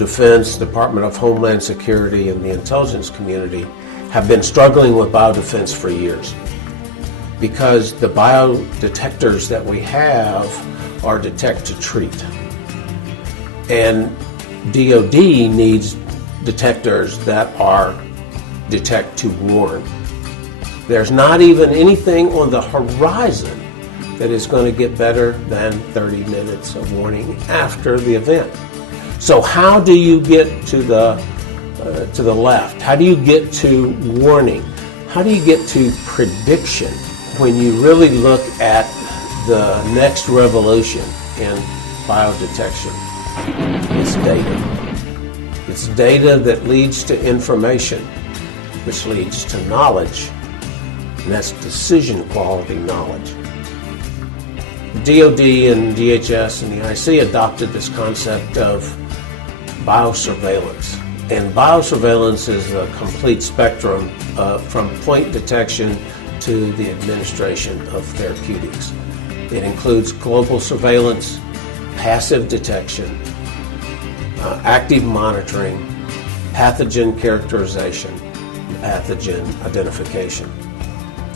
Defense, Department of Homeland Security, and the intelligence community have been struggling with biodefense for years because the biodetectors that we have are detect to treat. And DoD needs detectors that are detect to warn. There's not even anything on the horizon that is going to get better than 30 minutes of warning after the event. So how do you get to the left? How do you get to warning? How do you get to prediction when you really look at the next revolution in biodetection? It's data. It's data that leads to information, which leads to knowledge, and that's decision quality knowledge. DoD and DHS and the IC adopted this concept of biosurveillance. And biosurveillance is a complete spectrum from point detection to the administration of therapeutics. It includes global surveillance, passive detection, active monitoring, pathogen characterization, and pathogen identification.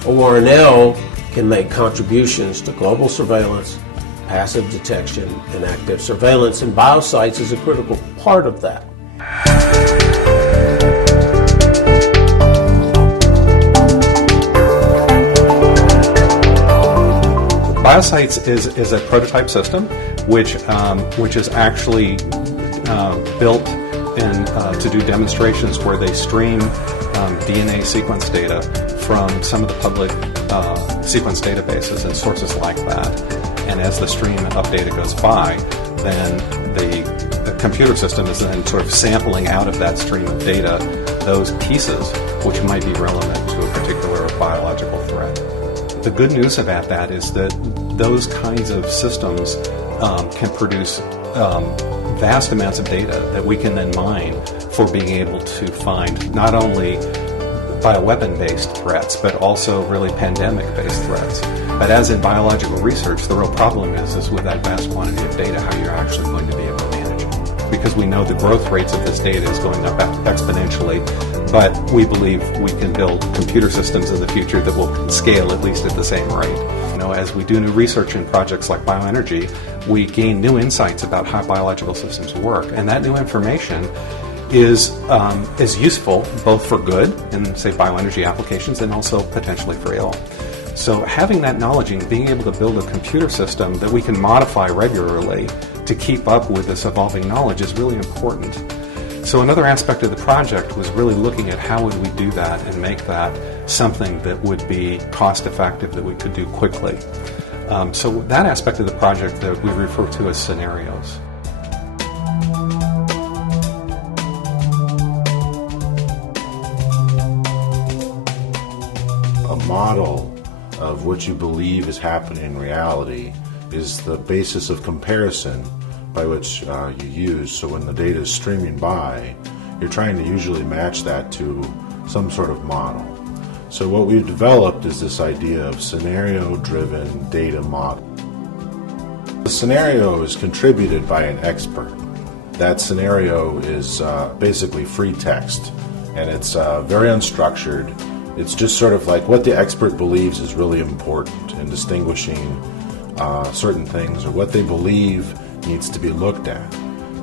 ORNL can make contributions to global surveillance, passive detection, and active surveillance, and biosites is a critical part of that. Biosites is a prototype system which is actually built to do demonstrations where they stream DNA sequence data from some of the public sequence databases and sources like that. And as the stream of data goes by, then the computer system is then sort of sampling out of that stream of data those pieces which might be relevant to a particular biological threat. The good news about that is that those kinds of systems can produce vast amounts of data that we can then mine for being able to find not only bioweapon-based threats, but also really pandemic-based threats. But as in biological research, the real problem is with that vast quantity of data, how you're actually going to be able to manage it. Because we know the growth rates of this data is going up exponentially, but we believe we can build computer systems in the future that will scale at least at the same rate. You know, as we do new research in projects like bioenergy, we gain new insights about how biological systems work, and that new information is useful both for good in, say, bioenergy applications and also potentially for ill. So having that knowledge and being able to build a computer system that we can modify regularly to keep up with this evolving knowledge is really important. So another aspect of the project was really looking at how would we do that and make that something that would be cost effective, that we could do quickly. So that aspect of the project that we refer to as scenarios. A model of what you believe is happening in reality is the basis of comparison by which you use. So when the data is streaming by, you're trying to usually match that to some sort of model. So what we've developed is this idea of scenario-driven data model. The scenario is contributed by an expert. That scenario is basically free text, and it's very unstructured. It's just sort of like what the expert believes is really important in distinguishing certain things, or what they believe needs to be looked at.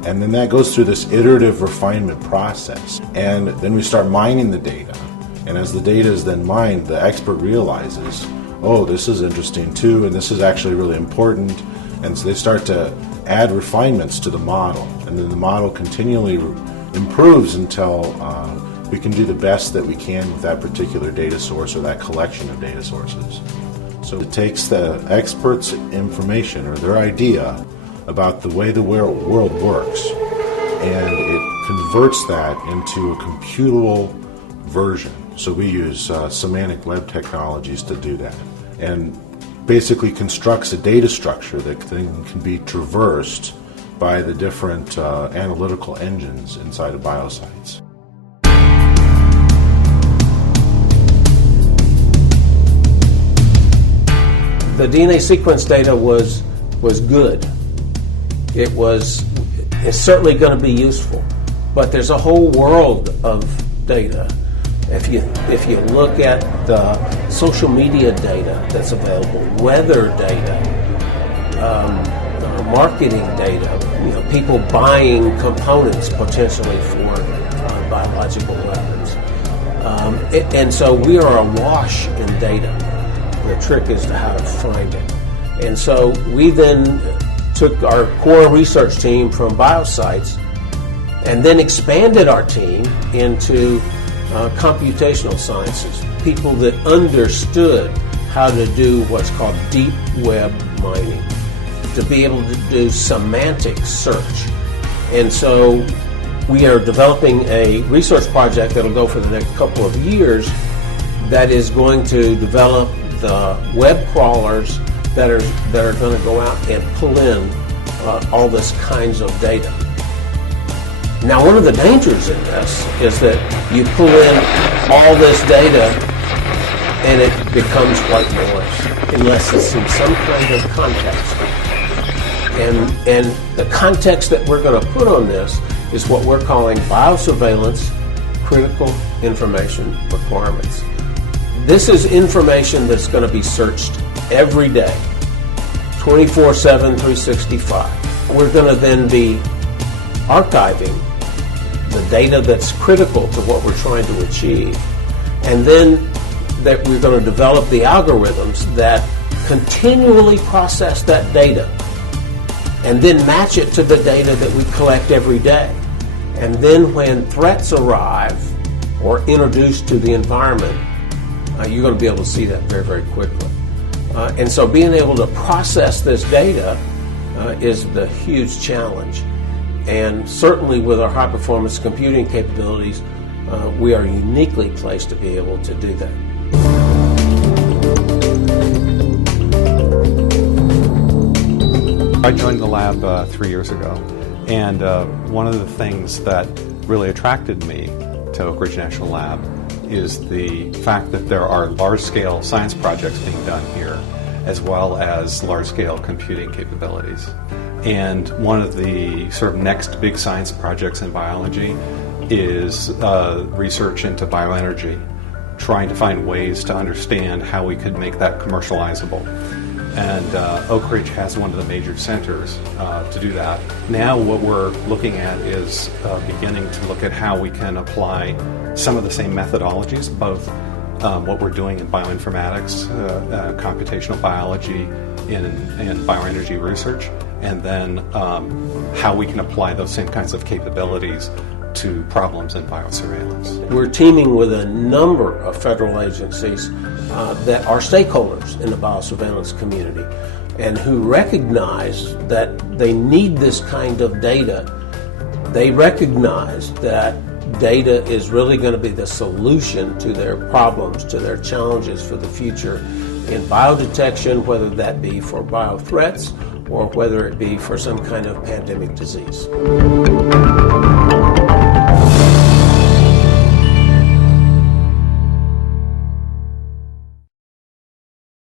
And then that goes through this iterative refinement process. And then we start mining the data. And as the data is then mined, the expert realizes, oh, this is interesting too, and this is actually really important. And so they start to add refinements to the model. And then the model continually improves until we can do the best that we can with that particular data source or that collection of data sources. So it takes the expert's information or their idea about the way the world works, and it converts that into a computable version. So we use semantic web technologies to do that, and basically constructs a data structure that then can be traversed by the different analytical engines inside of biosites. The DNA sequence data was good. It was is certainly going to be useful, but there's a whole world of data. If you look at the social media data that's available, weather data, marketing data, people buying components potentially for biological weapons. And so we are awash in data. The trick is to how to find it. And so we then took our core research team from Biosites and then expanded our team into computational sciences, people that understood how to do what's called deep web mining, to be able to do semantic search. And so we are developing a research project that'll go for the next couple of years that is going to develop the web crawlers that are going to go out and pull in all this kinds of data. Now, one of the dangers in this is that you pull in all this data and it becomes white noise unless it's in some kind of context. And the context that we're going to put on this is what we're calling biosurveillance critical information requirements. This is information that's going to be searched every day, 24/7, 365. We're going to then be archiving the data that's critical to what we're trying to achieve, and then that we're going to develop the algorithms that continually process that data and then match it to the data that we collect every day. And then when threats arrive or introduced to the environment, you're going to be able to see that very, very quickly. And so being able to process this data is the huge challenge. And certainly with our high-performance computing capabilities, we are uniquely placed to be able to do that. I joined the lab 3 years ago, and one of the things that really attracted me to Oak Ridge National Lab is the fact that there are large-scale science projects being done here, as well as large-scale computing capabilities. And one of the sort of next big science projects in biology is research into bioenergy, trying to find ways to understand how we could make that commercializable. And Oak Ridge has one of the major centers to do that. Now what we're looking at is beginning to look at how we can apply some of the same methodologies, both what we're doing in bioinformatics, computational biology, and bioenergy research, and then how we can apply those same kinds of capabilities to problems in biosurveillance. We're teaming with a number of federal agencies that are stakeholders in the biosurveillance community and who recognize that they need this kind of data. They recognize that data is really going to be the solution to their problems, to their challenges for the future in biodetection, whether that be for biothreats or whether it be for some kind of pandemic disease.